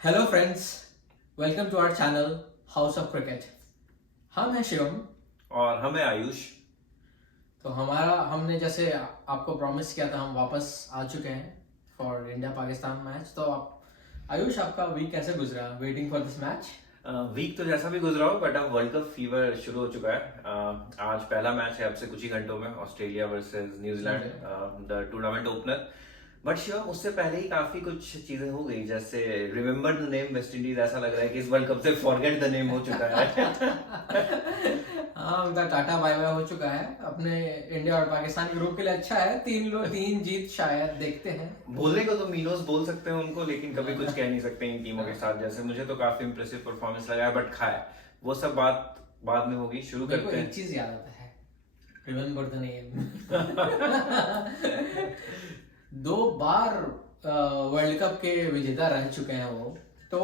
Hello friends, welcome to our channel House of Cricket. हम हैं शिवम। और हमें आयुष। तो हमने जैसे आपको प्रॉमिस किया था, हम वापस आ चुके हैं फॉर इंडिया पाकिस्तान मैच। तो आयुष, आपका वीक कैसे गुजरा waiting for this match? Week तो जैसा भी गुजरा हो, बट अब वर्ल्ड कप फीवर शुरू हो चुका है। आज पहला मैच है अब से कुछ ही घंटों में, Australia versus New Zealand, the tournament opener. But Shivam, उससे पहले ही काफी कुछ चीजें हो गई, जैसे remember the name West Indies. ऐसा लग रहा है कि इस वर्ल्ड कप से फॉरगेट द नेम हो चुका है। हाँ, उनका टाटा बाय बाय हो चुका है। अपने इंडिया और पाकिस्तान ग्रुप के लिए अच्छा है, तीन जीत शायद, देखते हैं। बोलने को तो मीनोस बोल सकते हैं उनको, लेकिन कभी कुछ कह नहीं सकते इन टीमों के साथ। जैसे मुझे तो काफी इंप्रेसिव परफॉर्मेंस लगा है, बट खाए वो सब बात बाद में होगी। शुरू मेरे को करते एक हैं। चीज याद आता है, remember the name. 2 bar world cup के विजेता रह चुके हैं वो। तो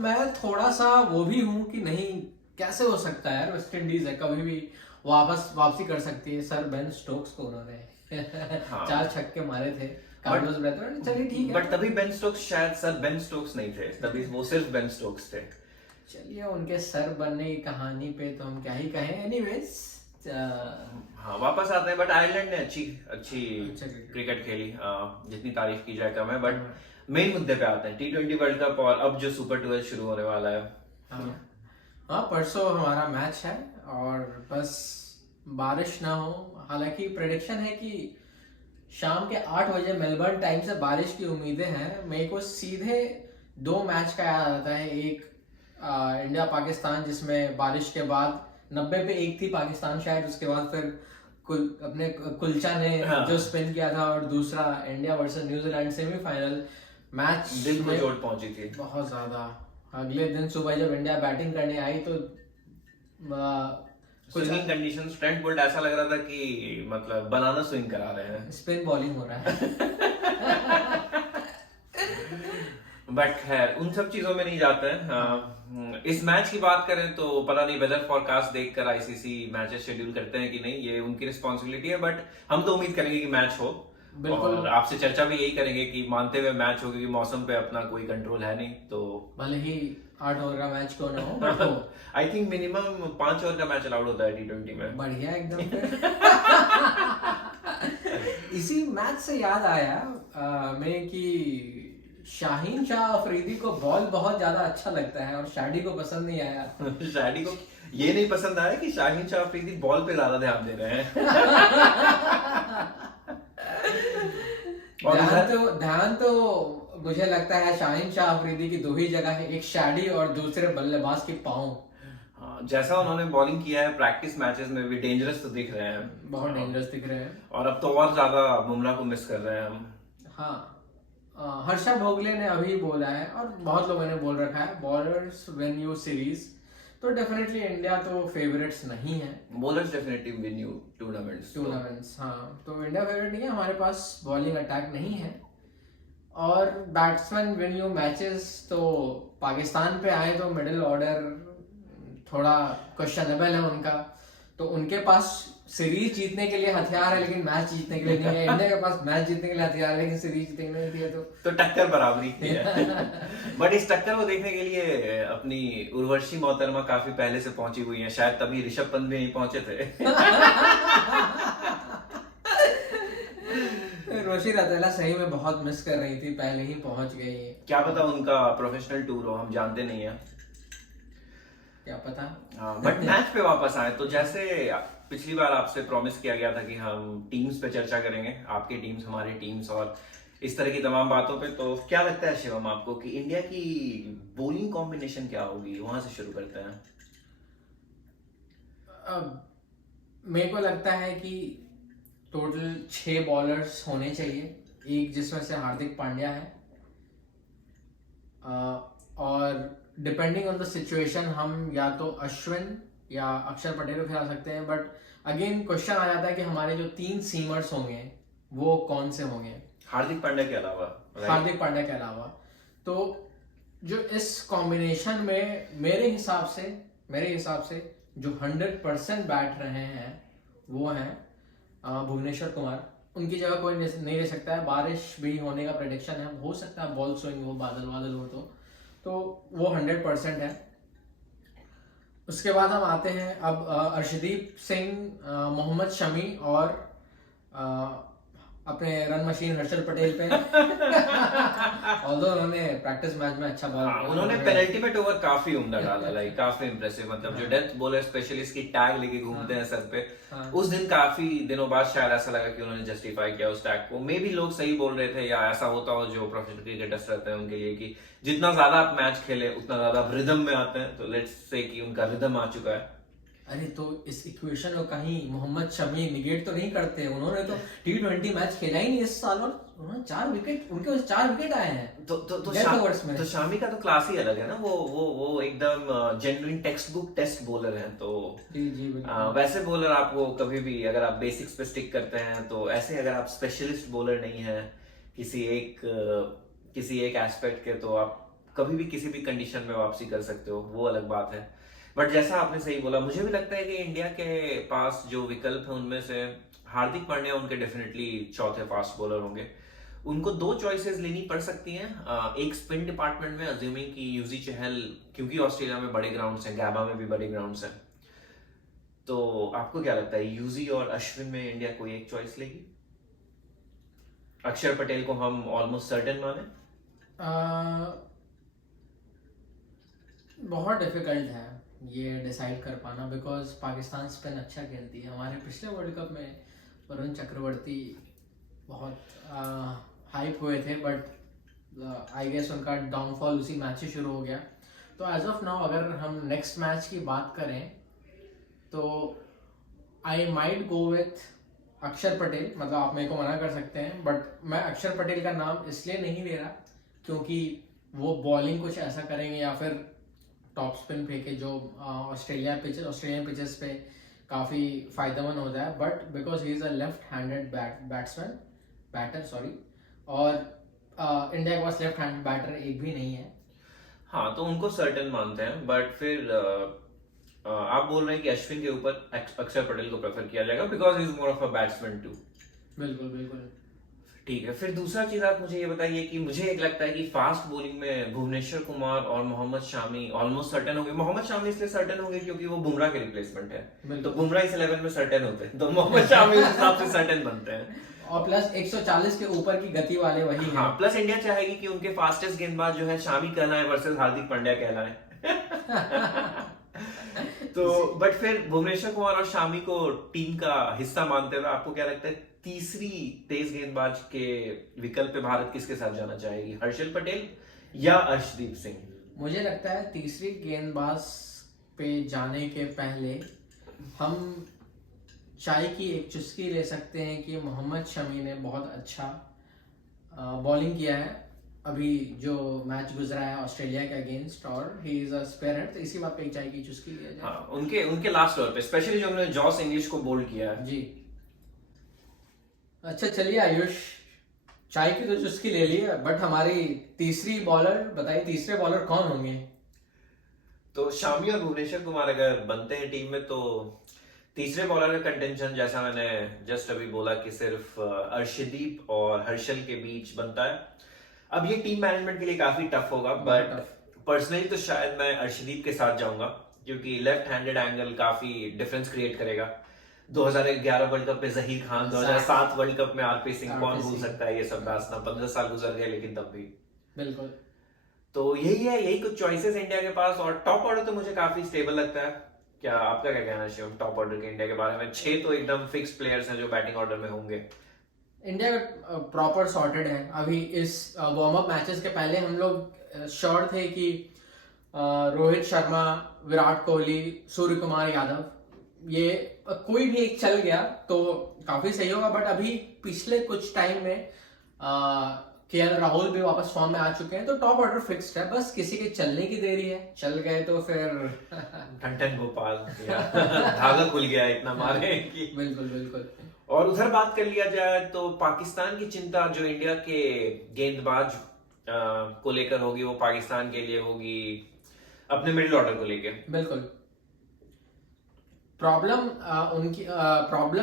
मैं थोड़ा सा वो भी हूँ कि नहीं, कैसे हो सकता है यार, वेस्ट इंडीज है, कभी भी वापसी कर सकती है। सर बेन स्टोक्स को उन्होंने हाँ, 4 छक्के मारे थे, कार्लोस ब्रेथवेट। चलिए ठीक है, बट तभी बेन स्टोक्स, शायद सर बेन स्टोक्स नहीं थे तभी, वो सिर्फ बेन स्टोक्स थे। चलिए उनके सर बनने की कहानी पे तो हम क्या ही कहें। एनीवेज, हाँ, वापस आते हैं। बट आयरलैंड ने अच्छी अच्छी अच्छा क्रिकेट। क्रिकेट खेली। जितनी तारीफ की जाए कम है। बट मेन मुद्दे पे आते हैं, T20 वर्ल्ड कप और अब जो सुपर 12 शुरू होने वाला है। हाँ हाँ, परसों हमारा मैच है और बस बारिश ना हो। हालांकि प्रेडिक्शन है कि शाम के 8 बजे मेलबर्न टाइम से बारिश की उम्मीदें हैं। मेरे को सीधे 2 मैच का याद आता है। एक इंडिया पाकिस्तान, जिसमें बारिश के बाद 90 पे 1 थी पाकिस्तान शायद, उसके बाद फिर अपने कुलचा ने हाँ, जो स्पिन किया था। और दूसरा India versus New Zealand semifinal match दिल को में चोट पहुंची थी। बहुत ज्यादा। अगले दिन सुबह जब इंडिया बैटिंग करने आई तो कुछ स्विंगिंग कंडीशंस, ट्रेंट बोल्ट ऐसा लग रहा था कि मतलब बनाना स्विंग करा रहे हैं। स्पिन बॉलिंग हो रहा है। बट खैर, उन सब चीजों में नहीं जाते हैं। इस मैच की बात करें तो पता नहीं वेदर फॉरकास्ट देखकर आईसीसी मैचेस शेड्यूल करते हैं कि नहीं, ये उनकी रिस्पॉन्सिबिलिटी है। बट हम तो उम्मीद करेंगे कि मैच हो। बिल्कुल। और आपसे चर्चा भी यही करेंगे कि मानते हुए मैच हो, क्योंकि मौसम पे अपना कोई कंट्रोल है नहीं। तो भले ही 8 ओवर का मैच क्यों ना हो, बट हो। आई थिंक मिनिमम 5 ओवर का मैच अलाउड होता है T20 में। बढ़िया एकदम। फिर इसी मैच से याद आया मैं कि शाहीन शाह अफरीदी को बॉल बहुत ज्यादा अच्छा लगता है और शादी को पसंद नहीं आया। शादी को ये नहीं पसंद आया कि शाहीन शाह अफरीदी बॉल पे ज्यादा ध्यान दे रहे हैं। और ध्यान तो मुझे लगता है शाहीन शाह अफरीदी की 2 ही जगह है, एक शादी और दूसरे बल्लेबाज के पाँव। हाँ, जैसा उन्होंने बॉलिंग किया है प्रैक्टिस मैचेस में भी, डेंजरस तो दिख रहे हैं। बहुत डेंजरस दिख रहे हैं। और अब तो और ज्यादा बुमराह को मिस कर रहे हैं हम। हाँ, हर्षा भोगले ने अभी बोला है और बहुत लोगों ने बोल रखा है, बॉलर्स विन यू सीरीज। तो डेफिनेटली इंडिया तो फेवरेट्स नहीं है। Bowlers definitely win you tournaments. हाँ, तो इंडिया फेवरेट नहीं है, हमारे पास बॉलिंग अटैक नहीं है। और बैट्समैन विन यू मैचेस, तो पाकिस्तान पे आए तो मिडिल ऑर्डर थोड़ा क्वेश्चनेबल है उनका। तो उनके पास सीरीज जीतने के लिए हथियार है, लेकिन मैच जीतने के लिए नहीं है। इंडिया के पास मैच जीतने के लिए हथियार है, लेकिन सीरीज जीतने के लिए नहीं है। तो टक्कर बराबरी की है। बट इस टक्कर को देखने के लिए अपनी उर्वशी मोहतरमा काफी पहले से पहुंची हुई हैं, शायद तभी ऋषभ पंत भी नहीं पहुंचे थे। रोशी रौतेला सही में बहुत मिस कर रही थी, पहले ही पहुंच गई। क्या पता उनका प्रोफेशनल टूर हो, हम जानते नहीं है। क्या पता। बट मैच पे वापस आए तो जैसे पिछली बार आपसे प्रॉमिस किया गया था कि हम टीम्स पे चर्चा करेंगे, आपके टीम्स हमारे टीम्स और इस तरह की तमाम बातों पे। तो क्या लगता है शिवम आपको कि इंडिया की बॉलिंग कॉम्बिनेशन क्या होगी? वहां से शुरू करते हैं। अब मेरे को लगता है कि टोटल 6 बॉलर्स होने चाहिए, एक जिसमें से हार्दिक पांड्या है। और डिपेंडिंग ऑन द सिचुएशन हम या तो अश्विन या अक्षर पटेल को खिला सकते हैं। बट अगेन क्वेश्चन आ जाता है कि हमारे जो 3 सीमर्स होंगे वो कौन से होंगे, हार्दिक पांड्या के अलावा, right? हार्दिक पांड्या के अलावा। तो जो इस कॉम्बिनेशन में मेरे हिसाब से जो 100% बैठ रहे हैं वो हैं भुवनेश्वर कुमार। उनकी जगह कोई नहीं ले सकता है। बारिश भी होने का प्रेडिक्शन है, हो सकता है बॉल स्विंग हो, बादल हो। तो वो 100% है। उसके बाद हम आते हैं अब अर्शदीप सिंह, मोहम्मद शमी और अ, अपने रन मशीन हर्षल पटेल पे। ऑल्दो उन्होंने प्रैक्टिस मैच में अच्छा बॉल हाँ, उन्होंने पेनल्टी ओवर काफी उम्दा डाला, लाइक काफी इंप्रेसिव, मतलब जो डेथ बॉलर स्पेशलिस्ट की टैग लेके घूमते हैं सर पे, उस दिन काफी दिनों बाद शायद ऐसा लगा कि उन्होंने जस्टिफाई किया उस टैग को। मे भी लोग सही बोल रहे थे, या ऐसा होता हो जो प्रोफेशनल क्रिकेटर्स रहते हैं उनके लिए कि जितना ज्यादा आप मैच खेले उतना ज्यादा आप रिदम में आते हैं, तो लेट्स से कि उनका रिदम आ चुका है। अरे तो इस इक्वेशन को कहीं मोहम्मद शमी निगेट तो नहीं करते, उन्होंने तो T20 मैच खेला ही नहीं इस साल और उन्होंने 4 विकेट, उनके पास 4 विकेट आए हैं डेथ ओवर्स में। तो शामी का तो क्लास ही अलग है ना, वो एकदम genuine text book test bowler हैं। तो जी जी बिल्कुल। वैसे बॉलर आपको कभी भी, अगर आप बेसिक्स पे स्टिक करते हैं, तो ऐसे अगर आप स्पेशलिस्ट बॉलर नहीं है किसी एक एस्पेक्ट के, तो आप कभी भी किसी भी कंडीशन में वापसी कर सकते हो, वो अलग बात है। बट जैसा आपने सही बोला, मुझे भी लगता है कि इंडिया के पास जो विकल्प है उनमें से हार्दिक पांड्या उनके डेफिनेटली चौथे फास्ट बॉलर होंगे। उनको 2 चॉइसेस लेनी पड़ सकती हैं, एक स्पिन डिपार्टमेंट में, अज्यूमिंग कि युजवेंद्र चहल, क्योंकि ऑस्ट्रेलिया में बड़े ग्राउंड्स हैं, गैबा में भी बड़े ग्राउंड्स हैं, तो आपको क्या लगता है युजवेंद्र और अश्विन में इंडिया कोई एक चॉइस लेगी? अक्षर पटेल को हम ऑलमोस्ट सर्टेन माने? बहुत डिफिकल्ट है ये डिसाइड कर पाना, बिकॉज पाकिस्तान स्पिन अच्छा खेलती है। हमारे पिछले वर्ल्ड कप में वरुण चक्रवर्ती बहुत हाइप हुए थे, बट आई गेस उनका डाउनफॉल उसी मैच से शुरू हो गया। तो एज ऑफ नाउ अगर हम नेक्स्ट मैच की बात करें तो आई माइट गो विथ अक्षर पटेल, मतलब आप मेरे को मना कर सकते हैं, बट मैं अक्षर पटेल का नाम इसलिए नहीं ले रहा क्योंकि वो बॉलिंग कुछ ऐसा करेंगे या फिर टॉप स्पिन फेंके जो ऑस्ट्रेलियन पिचेस पे काफ़ी फायदेमंद होता है, but because he is a left handed batter और इंडिया के पास लेफ्ट हैंड बैटर एक भी नहीं है। हाँ, तो उनको सर्टेन मानते हैं, बट फिर आप बोल रहे हैं कि अश्विन के ऊपर अक्षर पटेल को प्रेफर किया जाएगा because is more of a batsman too. बिल्कुल बिल्कुल ठीक है, फिर दूसरा चीज आप मुझे ये बताइए कि मुझे एक लगता है कि फास्ट बॉलिंग में भुवनेश्वर कुमार और मोहम्मद शामी ऑलमोस्ट सर्टेन होंगे। मोहम्मद शामी इसलिए सर्टेन होंगे क्योंकि वो बुमराह के रिप्लेसमेंट है, तो बुमराह इस लेवल में सर्टेन होते हैं, तो मोहम्मद शामी उस हिसाब से सर्टेन बनते हैं। और प्लस 140 के ऊपर की गति वाले वही हैं। हाँ, प्लस इंडिया चाहेगी कि उनके फास्टेस्ट गेंदबाज जो है शामी कहलाए वर्सेस हार्दिक पांड्या कहलाए। तो बट फिर भुवनेश्वर कुमार और शामी को टीम का हिस्सा मानते हुए आपको क्या लगता है तीसरी तेज गेंदबाज के विकल्प पे भारत किसके साथ जाना चाहेगी, हर्षल पटेल या अर्शदीप सिंह? मुझे लगता है तीसरी गेंदबाज पे जाने के पहले हम चाय की एक चुस्की ले सकते हैं कि मोहम्मद शमी ने बहुत अच्छा बॉलिंग किया है अभी जो मैच गुजरा है ऑस्ट्रेलिया के अगेंस्ट, और he is a spearhead, तो इसी बात पे एक चाय की चुस्की लिया जाए। हाँ, उनके लास्ट ओवर पे स्पेशली जो उन्होंने जॉस इंग्लिश को बोल्ड किया है। जी अच्छा, चलिए आयुष, चाय की तो चुस्की ले ली है, बट हमारी तीसरी बॉलर बताइए, तीसरे बॉलर कौन होंगे? तो शामी और भुवनेश्वर कुमार अगर बनते हैं टीम में, तो तीसरे बॉलर का कंटेंशन जैसा मैंने जस्ट अभी बोला कि सिर्फ अर्शदीप और हर्षल के बीच बनता है। अब ये टीम मैनेजमेंट के लिए काफी टफ होगा, बट पर्सनली तो शायद मैं अर्शदीप के साथ जाऊंगा क्योंकि लेफ्ट हैंडेड एंगल काफी डिफरेंस क्रिएट करेगा। 2011 वर्ल्ड कप में जहीर खान, 2007 वर्ल्ड कप में आरपी सिंह, कौन भूल सकता है ये सब दास्तां, 15 साल गुजर गए लेकिन तब भी। बिल्कुल, तो यही कुछ चॉइसेस इंडिया के पास। और टॉप ऑर्डर तो मुझे काफी स्टेबल लगता है। क्या आपका क्या कहना है शिवम टॉप ऑर्डर के इंडिया के बारे में? 6 तो एकदम फिक्स प्लेयर्स हैं जो बैटिंग ऑर्डर में होंगे। इंडिया प्रॉपर सॉर्टेड है। अभी इस वार्म अप मैचेस के पहले हम लोग श्योर थे कि रोहित शर्मा, विराट कोहली, सूर्य कुमार यादव, ये कोई भी एक चल गया तो काफी सही होगा, बट अभी पिछले कुछ टाइम में केएल राहुल भी वापस फॉर्म में आ चुके हैं, तो टॉप ऑर्डर फिक्स्ड है, बस किसी के चलने की देरी है। चल गए तो फिर टंटन गोपाल धागा खुल गया इतना मारे कि बिल्कुल बिल्कुल। और उधर बात कर लिया जाए तो पाकिस्तान की चिंता जो इंडिया के गेंदबाज को लेकर होगी, वो पाकिस्तान के लिए होगी अपने मिडिल ऑर्डर को लेकर। बिल्कुल, प्रॉब्लम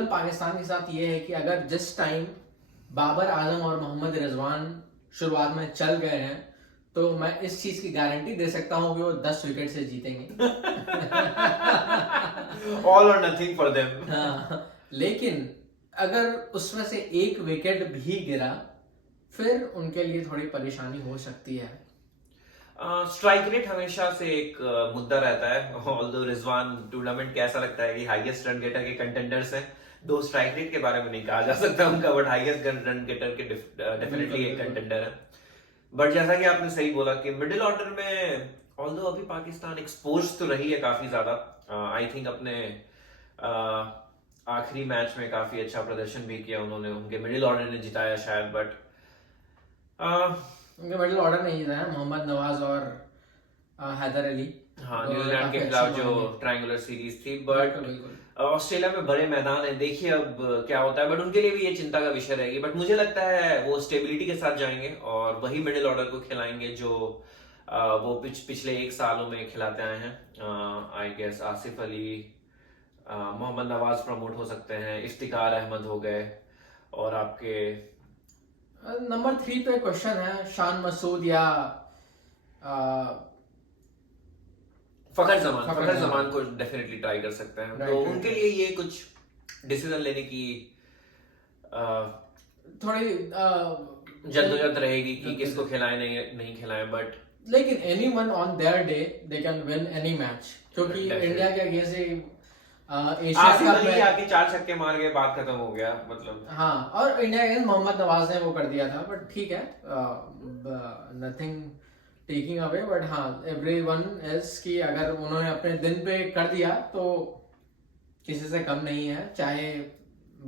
पाकिस्तान के साथ ये है कि अगर जिस टाइम बाबर आजम और मोहम्मद रिजवान शुरुआत में चल गए हैं, तो मैं इस चीज की गारंटी दे सकता हूँ कि वो 10 विकेट से जीतेंगे। ऑल और नथिंग फॉर देम। हाँ, लेकिन अगर उसमें से एक विकेट भी गिरा फिर उनके लिए थोड़ी परेशानी हो सकती है। स्ट्राइक रेट हमेशा से एक मुद्दा रहता है। ऑल्दो रिजवान टूर्नामेंट के ऐसा लगता है कि हाईएस्ट रन गेटर के कंटेंडर्स हैं, दो स्ट्राइक रेट के बारे में नहीं कहा जा सकता उनका, बट हाईएस्ट रन गेटर के डेफिनेटली एक कंटेंडर है। बट जैसा कि आपने सही बोला कि मिडिल ऑर्डर में ऑल्दो अभी पाकिस्तान एक्सपोज तो रही है काफी ज्यादा। आई थिंक अपने आखिरी मैच में काफी अच्छा प्रदर्शन भी किया उन्होंने, उनके मिडिल ऑर्डर ने जिताया शायद, बट उनके मिडिल ऑर्डर में ही है मोहम्मद नवाज और हैदर अली। हाँ, न्यूजीलैंड के खिलाफ जो ट्रायंगुलर सीरीज थी, बट ऑस्ट्रेलिया में बड़े मैदान है, देखिए अब क्या होता है। बट उनके लिए भी ये चिंता का विषय रहेगी। बट मुझे लगता है वो स्टेबिलिटी के साथ जाएंगे और वही मिडिल ऑर्डर को खिलाएंगे जो वो पिछले एक सालों में खिलाते आए हैं। I guess Asif Ali, Mohammad Nawaz promote हो सकते हैं, इफ्तिकार अहमद हो गए, और आपके नंबर 3 पे क्वेश्चन है शान मसूद या फखर जमान को डेफिनेटली ट्राई कर सकते हैं। तो उनके लिए ये कुछ डिसीजन लेने की थोड़ी जद्दोजहद रहेगी कि किसको खिलाएं नहीं खिलाएं। बट लेकिन anyone on their day they can win any match, क्योंकि इंडिया के अगेंस्ट एशिया कप में आके 4 छक्के मार गए, बात खत्म हो गया मतलब। हाँ, और इंडिया के अगेंस्ट मोहम्मद नवाज ने वो कर दिया था, बट ठीक है, नथिंग टेकिंग अवे। बट हाँ, एवरीवन इज कि अगर उन्होंने अपने दिन पे कर दिया तो किसी से कम नहीं है, चाहे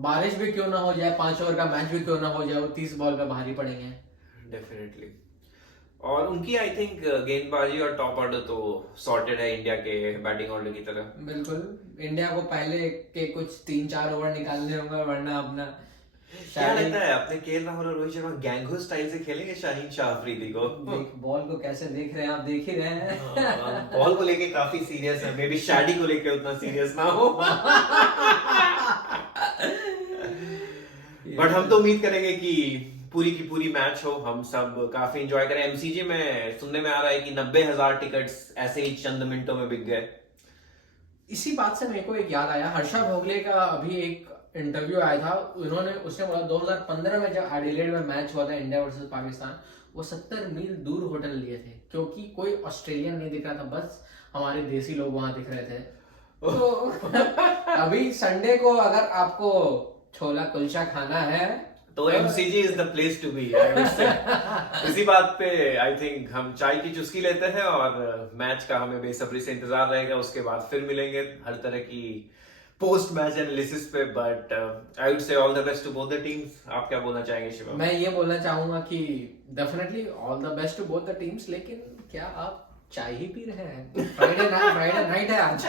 बारिश भी क्यों ना हो जाए, 5 ओवर का मैच भी क्यों ना हो जाए, वो 30 बॉल पे भारी पड़ेंगे डेफिनेटली। और उनकी आई थिंक गेंदबाजी और टॉप ऑर्डर तो सॉर्टेड है इंडिया के बैटिंग ऑर्डर की तरह। बिल्कुल, इंडिया को पहले के कुछ 3-4 ओवर निकालने होंगे, वरना अपना क्या लगता है अपने केएल राहुल और रोहित शर्मा गैंगो स्टाइल से खेलेंगे शाहीन शाह अफरीदी को? बॉल को कैसे देख रहे हैं आप, देख ही रहे हैं। बॉल को लेके काफी सीरियस है, मे बी शैडी को लेके उतना सीरियस ना हो। बट हम तो उम्मीद करेंगे कि पूरी की पूरी मैच हो, हम सब काफी एंजॉय करें। एमसीजी में सुनने में आ रहा है कि 90,000 टिकट्स ऐसे ही चंद मिनटों में बिक गए। इसी बात से मेरे को एक याद आया, हर्षा भोगले का अभी एक इंटरव्यू आया था, उसने बोला 2015 में जब एडिलेड में मैच हुआ था इंडिया वर्सेस पाकिस्तान, वो 70 मील दूर होटल लिए थे क्योंकि कोई ऑस्ट्रेलियन नहीं दिख रहा था, बस हमारे देसी लोग वहां दिख रहे थे। तो अभी संडे को अगर आपको छोला कुलचा खाना है तो MCG is the place to be. इसी बात पे आई थिंक हम चाय की चुस्की लेते हैं और मैच का हमें बेसब्री से इंतजार रहेगा। उसके बाद फिर मिलेंगे हर तरह की पोस्ट मैच एनालिसिस पे। But I would say all the best to both the teams. आप क्या बोलना चाहेंगे शिवम? मैं ये बोलना चाहूंगा कि definitely all the best to both the teams, लेकिन क्या आप चाय ही पी रहे हैं? फ्राइडे नाइट है आज।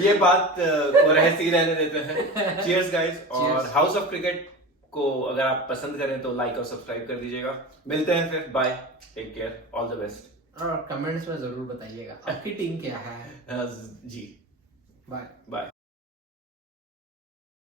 ये बात को रहस्य ही रहने देते हैं। Cheers guys. और हाउस ऑफ क्रिकेट को अगर आप पसंद करें तो लाइक और सब्सक्राइब कर दीजिएगा। मिलते हैं फिर, bye, take care, all the best. और कमेंट्स में जरूर बताइएगा आपकी टीम क्या है। जी, बाय बाय।